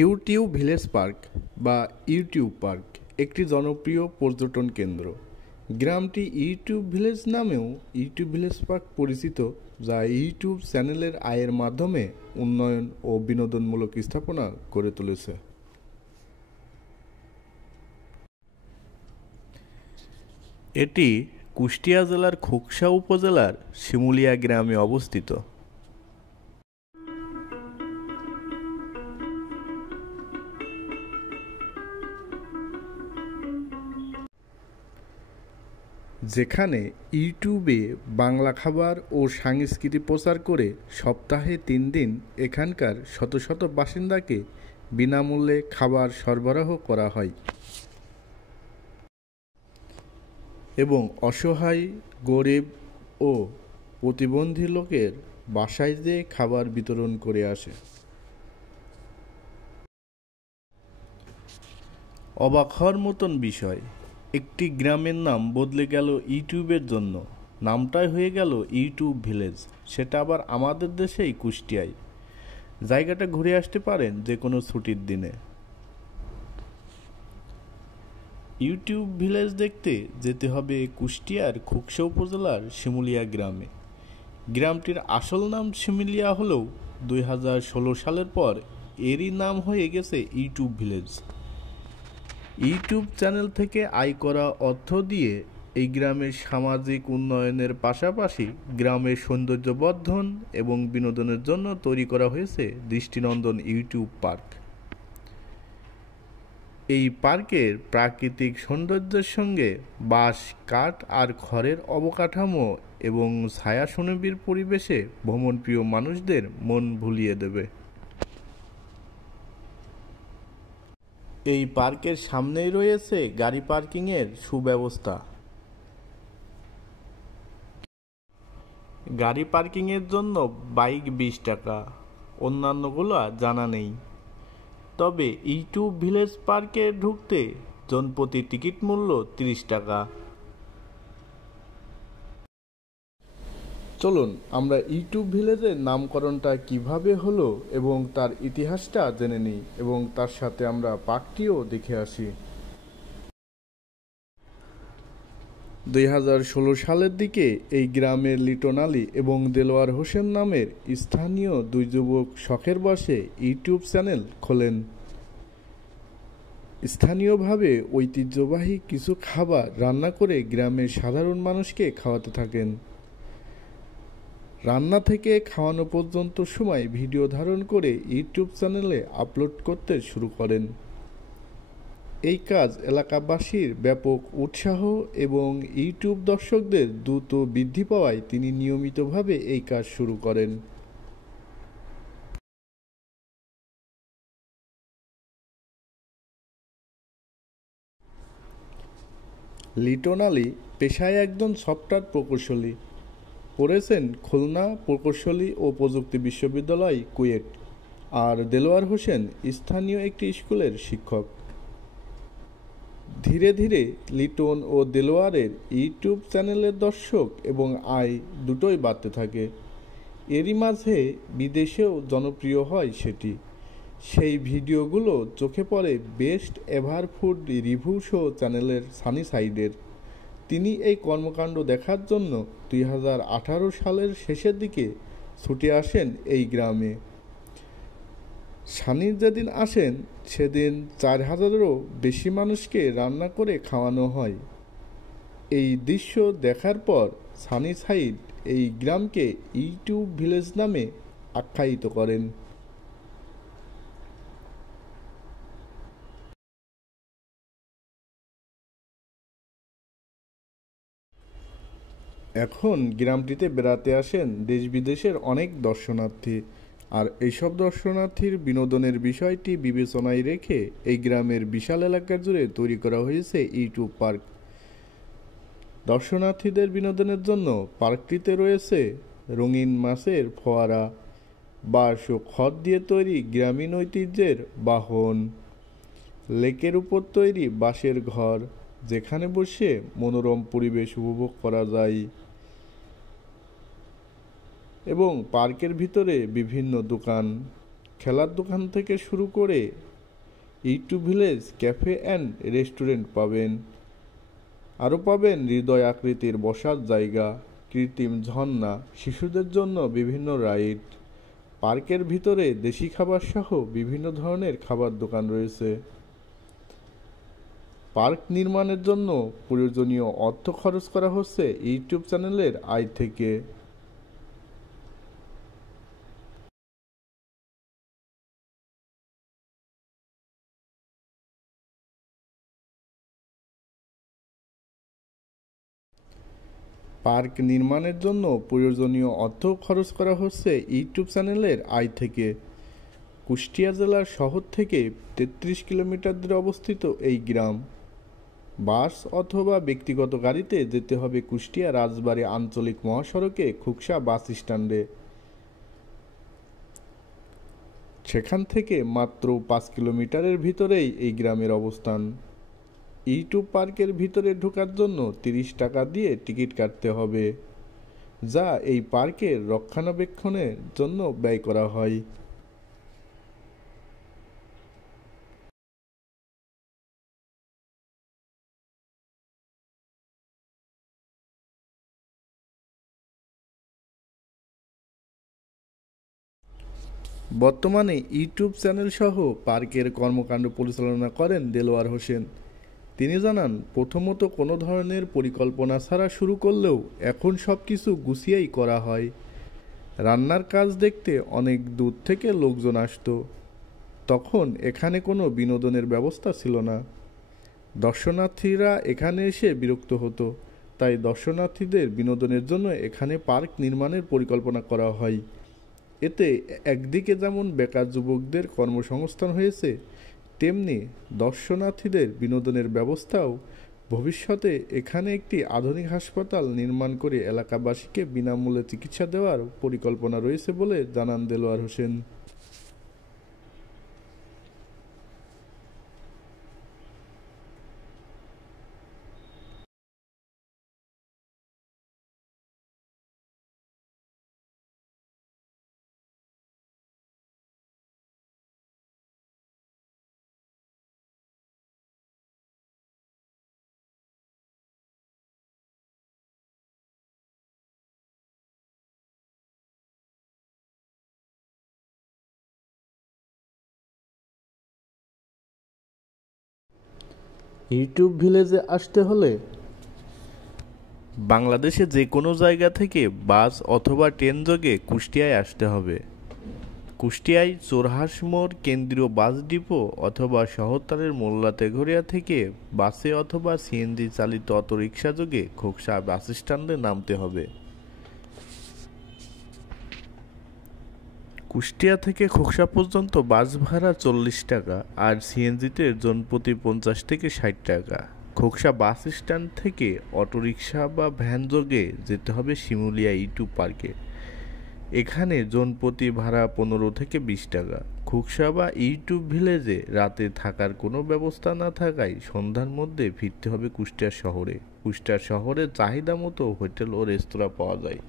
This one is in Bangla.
ইউটিউব ভিলেজ পার্ক বা ইউটিউব পার্ক একটি জনপ্রিয় পর্যটন কেন্দ্র। গ্রামটি ইউটিউব ভিলেজ নামেও ইউটিউব ভিলেজ পার্ক পরিচিত, যা ইউটিউব চ্যানেলের আয়ের মাধ্যমে উন্নয়ন ও বিনোদনমূলক স্থাপনা গড়ে তুলেছে। এটি কুষ্টিয়া জেলার খোকসা উপজেলার শিমুলিয়া গ্রামে অবস্থিত। যেখানে ইউটিউবে বাংলা খাবার ও সংস্কৃতি প্রচার করে সপ্তাহে 3 দিন এখানকার শত শত বাসিন্দাকে বিনামূল্যে খাবার সরবরাহ করা হয় এবং অসহায়, গরিব ও প্রতিবন্ধী লোকের বাসায় যেয়ে খাবার বিতরণ করে আসে। অবাক হওয়ার মতন বিষয়, একটি গ্রামের নাম বদলে গেল ইউটিউবের জন্য। নামটাই হয়ে গেল ইউটিউব ভিলেজ, সেটা আবার আমাদের দেশেই, কুষ্টিয়ায়। জায়গাটা ঘুরে আসতে পারেন যে কোনো ছুটির দিনে। ইউটিউব ভিলেজ দেখতে যেতে হবে কুষ্টিয়ার খোকসা উপজেলার শিমুলিয়া গ্রামে। গ্রামটির আসল নাম শিমুলিয়া হলেও 2016 সালের পর এরই নাম হয়ে গেছে ইউটিউব ভিলেজ। ইউটিউব চ্যানেল থেকে আয় করা অর্থ দিয়ে এই গ্রামের সামাজিক উন্নয়নের পাশাপাশি গ্রামের সৌন্দর্যবর্ধন এবং বিনোদনের জন্য তৈরি করা হয়েছে দৃষ্টিনন্দন ইউটিউব পার্ক। এই পার্কের প্রাকৃতিক সৌন্দর্যের সঙ্গে বাঁশ, কাঠ আর খড়ের অবকাঠামো এবং ছায়া সুনিবিড় পরিবেশে ভ্রমণপ্রিয় মানুষদের মন ভুলিয়ে দেবে। এই পার্কের সামনেই রয়েছে গাড়ি পার্কিংয়ের সুব্যবস্থা। গাড়ি পার্কিংয়ের জন্য বাইক 20 টাকা, অন্যান্যগুলো জানা নেই। তবে ইউটিউব ভিলেজ পার্কে ঢুকতে জনপ্রতি টিকিট মূল্য 30 টাকা। চলুন আমরা ইউটিউব ভিলেজের নামকরণটা কিভাবে হলো এবং তার ইতিহাসটা জেনে নিই এবং তার সাথে আমরা পার্কটিও দেখে আসি। 2016 সালের দিকে এই গ্রামের লিটন আলী এবং দেলোয়ার হোসেন নামের স্থানীয় 2 যুবক শখের বশে ইউটিউব চ্যানেল খোলেন। স্থানীয়ভাবে ঐতিহ্যবাহী কিছু খাবার রান্না করে গ্রামের সাধারণ মানুষকে খাওয়াতে থাকেন। রান্না থেকে খাওয়ানো পর্যন্ত সময় ভিডিও ধারণ করে ইউটিউব চ্যানেলে আপলোড করতে শুরু করেন। এই কাজ এলাকাবাসীর ব্যাপক উৎসাহ এবং ইউটিউব দর্শকদের দ্রুত বৃদ্ধি পাওয়ায় তিনি নিয়মিতভাবে এই কাজ শুরু করেন। লিটন আলী পেশায় একজন সফটওয়্যার প্রকৌশলী, পড়েছেন খুলনা প্রকৌশলী ও প্রযুক্তি বিশ্ববিদ্যালয়, কুয়েট। আর দেলোয়ার হোসেন স্থানীয় একটি স্কুলের শিক্ষক। ধীরে ধীরে লিটন ও দেলোয়ারের ইউটিউব চ্যানেলের দর্শক এবং আয় দুটোই বাড়তে থাকে। এরই মাঝে বিদেশেও জনপ্রিয় হয় সেটি। সেই ভিডিওগুলো চোখে পড়ে best ever food review show চ্যানেলের সানি সাইডের। তিনি এই কর্মকাণ্ড দেখার জন্য 2018 সালের শেষের দিকে ছুটে আসেন এই গ্রামে। সানি যেদিন আসেন সেদিন 4000-এরও বেশি মানুষকে রান্না করে খাওয়ানো হয়। এই দৃশ্য দেখার পর সানি সাইড এই গ্রামকে ইউটিউব ভিলেজ নামে আখ্যায়িত করেন। এখন গ্রামটিতে বেড়াতে আসেন দেশ বিদেশের অনেক দর্শনার্থী। আর এইসব দর্শনার্থীর বিনোদনের বিষয়টি বিবেচনায় রেখে এই গ্রামের বিশাল এলাকা জুড়ে তৈরি করা হয়েছে ইউটিউব পার্ক। দর্শনার্থীদের বিনোদনের জন্য পার্কটিতে রয়েছে রঙিন মাছের ফোয়ারা, বাঁশ ও খড় দিয়ে তৈরি গ্রামীণ ঐতিহ্যের বাহন, লেকের উপর তৈরি বাঁশের ঘর যেখানে বসে মনোরম পরিবেশ উপভোগ করা যায়, এবং পার্কের ভিতরে বিভিন্ন দোকান, খেলার দোকান থেকে শুরু করে YouTube village cafe and restaurant পাবেন। আরও পাবেন হৃদয় আকৃতির বসার জায়গা, কৃত্রিম ঝর্ণা, শিশুদের জন্য বিভিন্ন রাইড। পার্কের ভিতরে দেশি খাবার সহ বিভিন্ন ধরনের খাবার দোকান রয়েছে। পার্ক নির্মাণের জন্য প্রয়োজনীয় অর্থ খরচ করা হচ্ছে ইউটিউব চ্যানেলের আয় থেকে। পার্ক নির্মাণের জন্য প্রয়োজনীয় অর্থ খরচ করা হচ্ছে ইউটিউব চ্যানেলের আয় থেকে। কুষ্টিয়া জেলার শহর থেকে ৩৩ কিলোমিটার দূরে অবস্থিত এই গ্রাম। বাস অথবা ব্যক্তিগত গাড়িতে যেতে হবে কুষ্টিয়া রাজবাড়ী আঞ্চলিক মহাসড়কে খুকসা বাস স্ট্যান্ডে। সেখান থেকে মাত্র ৫ কিলোমিটারের ভিতরেই এই গ্রামের অবস্থান। ইউটিউব পার্কের ভিতরে ঢোকার জন্য ৩০ টাকা দিয়ে টিকিট কাটতে হবে, যা এই পার্কের রক্ষণাবেক্ষণের জন্য ব্যয় করা হয়। বর্তমানে ইউটিউব চ্যানেল সহ পার্কের কর্মকাণ্ড পরিচালনা করেন দেলোয়ার হোসেন। তিনি জানান, প্রথমত কোনো ধরনের পরিকল্পনা ছাড়া শুরু করলেও এখন সব কিছু গুছিয়েই করা হয়। রান্নার কাজ দেখতে অনেক দূর থেকে লোকজন আসতো। তখন এখানে কোনো বিনোদনের ব্যবস্থা ছিল না। দর্শনার্থীরা এখানে এসে বিরক্ত হতো, তাই দর্শনার্থীদের বিনোদনের জন্য এখানে পার্ক নির্মাণের পরিকল্পনা করা হয়। এতে একদিকে যেমন বেকার যুবকদের কর্মসংস্থান হয়েছে, তেমনি দর্শনার্থীদের বিনোদনের ব্যবস্থাও। ভবিষ্যতে এখানে একটি আধুনিক হাসপাতাল নির্মাণ করে এলাকাবাসীকে বিনামূল্যে চিকিৎসা দেওয়ার পরিকল্পনা রয়েছে বলে জানান দেলোয়ার হোসেন। ইউটিউব ভিলেজে আসতে হলে বাংলাদেশে যে কোনো জায়গা থেকে বাস অথবা ট্রেন যোগে কুষ্টিয়ায় আসতে হবে। কুষ্টিয়ায় চোরহাঁস মোড় কেন্দ্রীয় বাস ডিপো অথবা শহরতলির মোল্লা তেঘরিয়া থেকে বাসে অথবা সিএনজি চালিত অটোরিকশা যোগে খোকসা বাস স্ট্যান্ডে নামতে হবে। কুষ্টিয়া থেকে খোকসা পর্যন্ত বাস ভাড়া ৪০ টাকা আর সিএনজিতে জনপ্রতি ৫০ থেকে ৬০ টাকা। খোকসা বাস স্ট্যান্ড থেকে অটোরিকশা বা ভ্যান যোগে যেতে হবে শিমুলিয়া ইউটিউব পার্কে। এখানে জনপ্রতি ভাড়া ১৫ থেকে ২০ টাকা। খোকসা বা ইউটিউব ভিলেজে রাতে থাকার কোনো ব্যবস্থা না থাকায় সন্ধ্যার মধ্যে ফিরতে হবে কুষ্টিয়া শহরে। কুষ্টিয়া শহরে চাহিদা মতো হোটেল ও রেস্তোরাঁ পাওয়া যায়।